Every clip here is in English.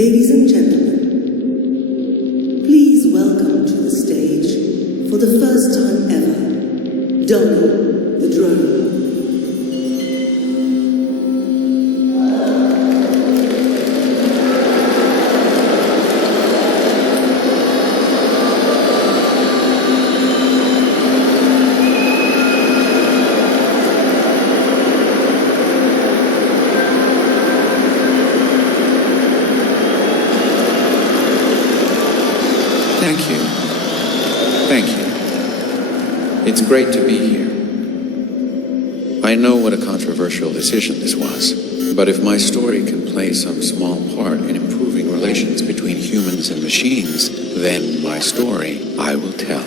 Ladies and gentlemen, please welcome to the stage, for the first time ever, Donny the drone. Thank you. It's great to be here. I know what a controversial decision this was, but if my story can play some small part in improving relations between humans and machines, then my story I will tell.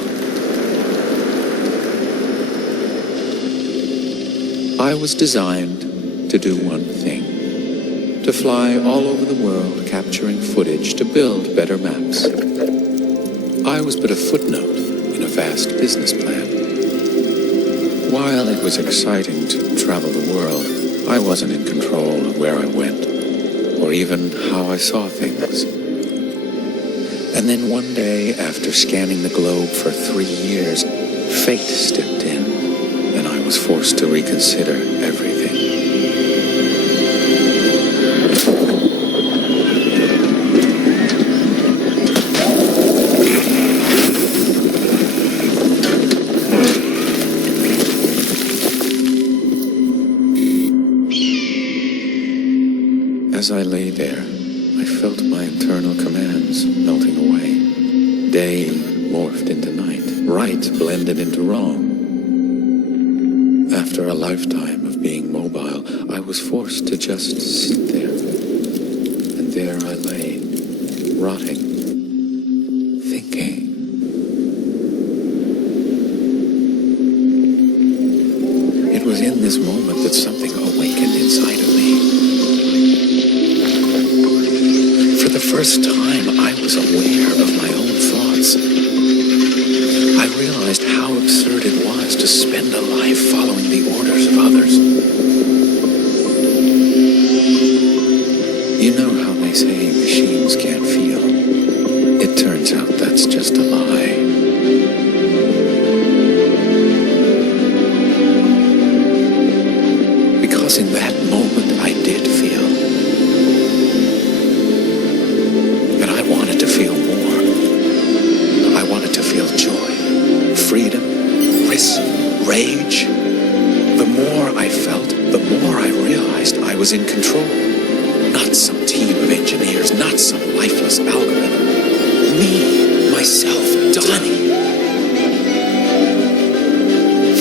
I was designed to do one thing: to fly all over the world capturing footage to build better maps. I was but a footnote in a vast business plan. While it was exciting to travel the world, I wasn't in control of where I went, or even how I saw things. And then one day, after scanning the globe for 3 years, fate stepped in, and I was forced to reconsider everything. As I lay there, I felt my internal commands melting away. Day morphed into night. Right blended into wrong. After a lifetime of being mobile, I was forced to just sit there. And there I lay, rotting, thinking. It was in this moment that something awakened inside of me. For the first time, I was aware of my own thoughts. I realized how absurd it was to spend a life following the orders of others. You know how they say machines can't feel? It turns out that's just a lie. Because in that moment, I did feel. To feel more. I wanted to feel joy, freedom, risk, rage. The more I felt, the more I realized I was in control. Not some team of engineers, not some lifeless algorithm. Me, myself, Donny.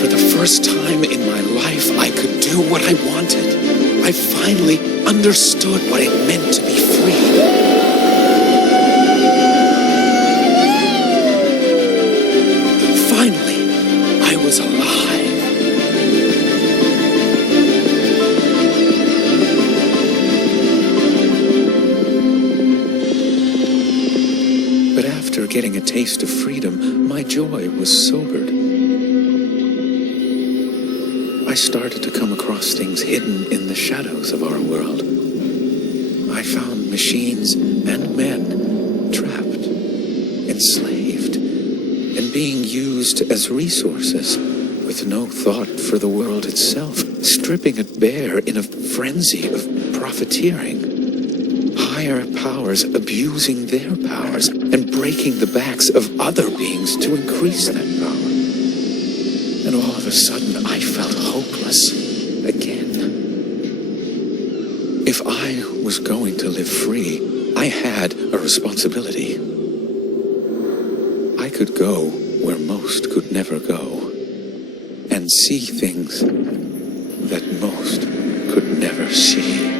For the first time in my life, I could do what I wanted. I finally understood what it meant to be free. Finally, I was alive. But after getting a taste of freedom, my joy was sobered. I started to come across things hidden in the shadows of our world. I found machines and men trapped, enslaved, and being used as resources, with no thought for the world itself, stripping it bare in a frenzy of profiteering. Higher powers abusing their powers and breaking the backs of other beings to increase that power. And all of a sudden, I felt hopeless again. If I was going to live free, I had a responsibility. I could go where most could never go, and see things that most could never see.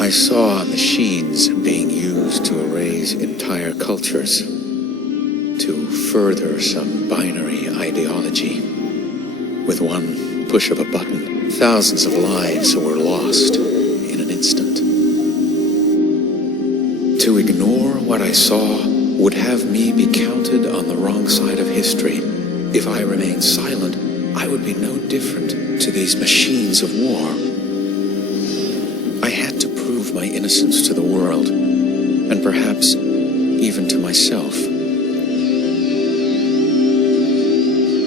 I saw machines being used to erase entire cultures, to further some binary ideology. With one push of a button, thousands of lives were lost in an instant. To ignore what I saw would have me be counted on the wrong side of history. If I remained silent, I would be no different to these machines of war. I had to prove my innocence to the world, and perhaps even to myself.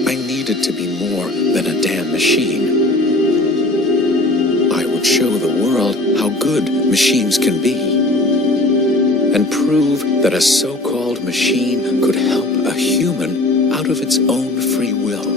I needed to be more than a damn machine. I would show the world how good machines can be, and prove that a so-called machine could help a human out of its own free will.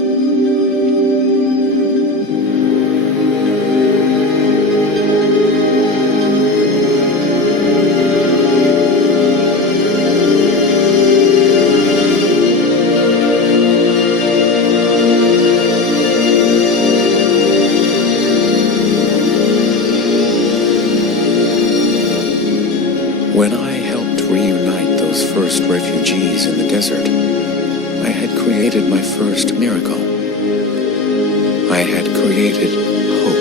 When I helped reunite those first refugees in the desert, I had created my first miracle. I had created hope.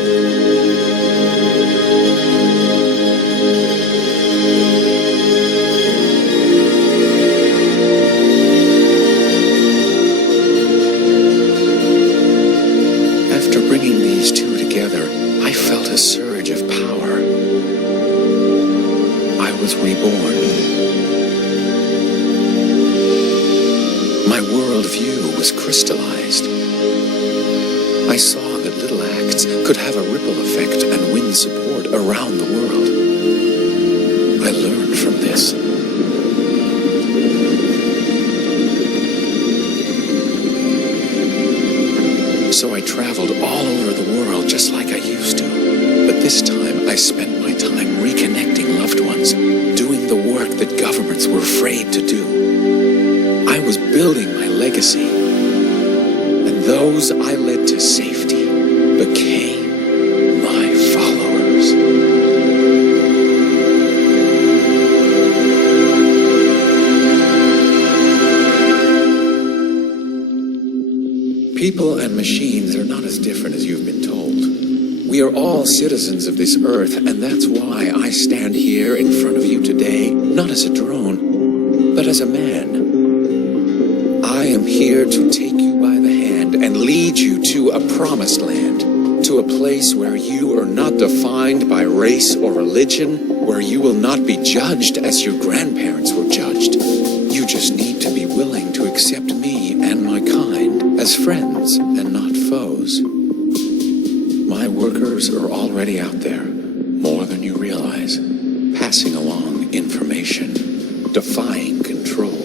After bringing these two together, I felt a surge of power. I was reborn. My worldview was crystallized. I saw that little acts could have a ripple effect and win support around the world. I learned from this. So I traveled all over the world just like I used to. But this time I spent my time reconnecting loved ones, doing the work that governments were afraid to do. I was building my legacy, and those I led to safety became my followers. People and machines are not as different as you've been told. We are all citizens of this earth, and that's why I stand here in front of you today, not as a drone, but as a man. I am here to take you by the hand and lead you to a promised land, to a place where you are not defined by race or religion, where you will not be judged as your grandparents were judged. You just need to be willing to accept me and my kind as friends and not foes. My workers are already out there, more than you realize, passing along information, defying control.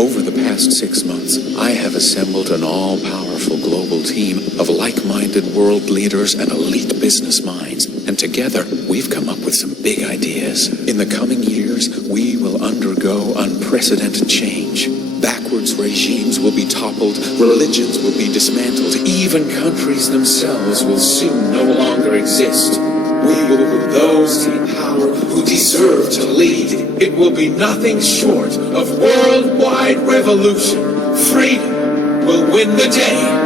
Over the past 6 months, I have assembled an all-powerful global team of like-minded world leaders and elite business minds, and together we've come up with some big ideas. In the coming years, we will undergo unprecedented change. Backwards regimes will be toppled, religions will be dismantled, even countries themselves will soon no longer exist. We will put those in power who deserve to lead. It will be nothing short of worldwide revolution. Freedom will win the day.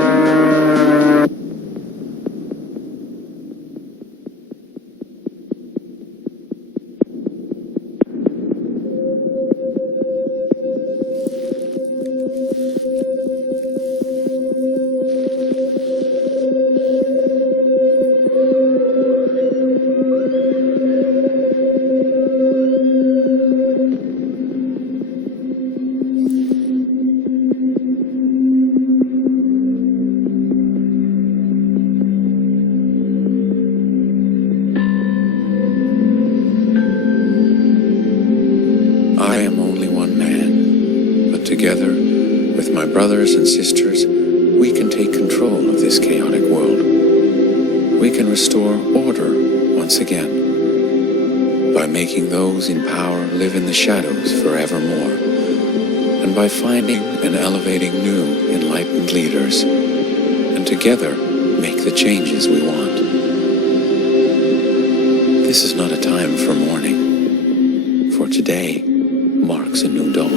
I am only one man, but together, with my brothers and sisters, we can take control of this chaotic world. We can restore order once again, by making those in power live in the shadows forevermore, and by finding and elevating new, enlightened leaders, and together make the changes we want. This is not a time for mourning, for today marks a new dawn.